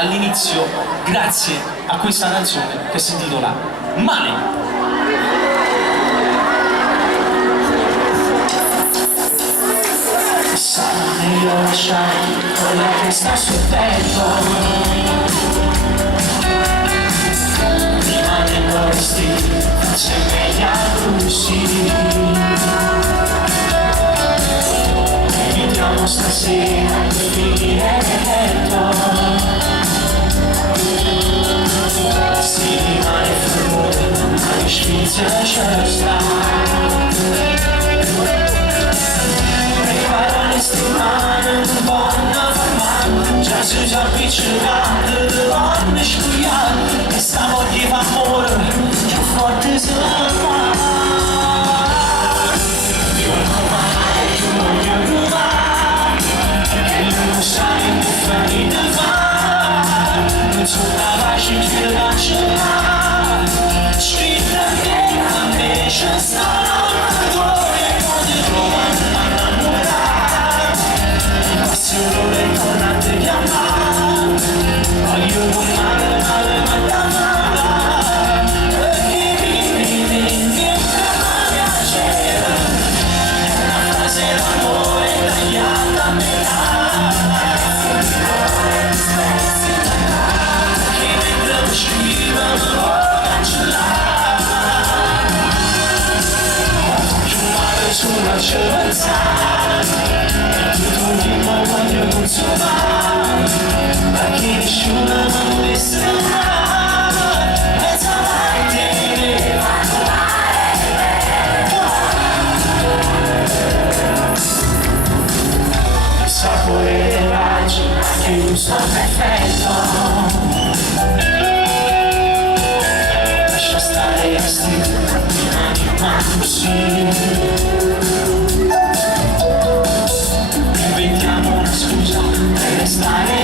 all'inizio grazie a questa canzone che si intitola Male. Io lasciai quella che sta sul petto, rimanendo vestiti insieme agli abruzzi. Evitiamo stasera di finire nel letto, si rimane fermo, ma spizia lascia stare. Già si già avvicinate, le donne spugliate, e sta voglia fa amore, più forte se la fa. Io non voglio rubare, che non sai in buffani del mare, non sono capace di cancellare, scritta che a me c'è stata una gloria, cose trovano innamorare, passione ritornante di amare, voglio male, male, male, amare, perché mi piacere, è una frase d'amore tagliata a metà, che mentre lo scrivo non lo cancellare, voglio male sulla cervenzata, voglio consumare, ma che nessuno non volesse amare, mezzo avanti, il sapore dei baci, che il gusto perfetto, lascia stare i vestiti, ma così. Inventiamo una scusa per restare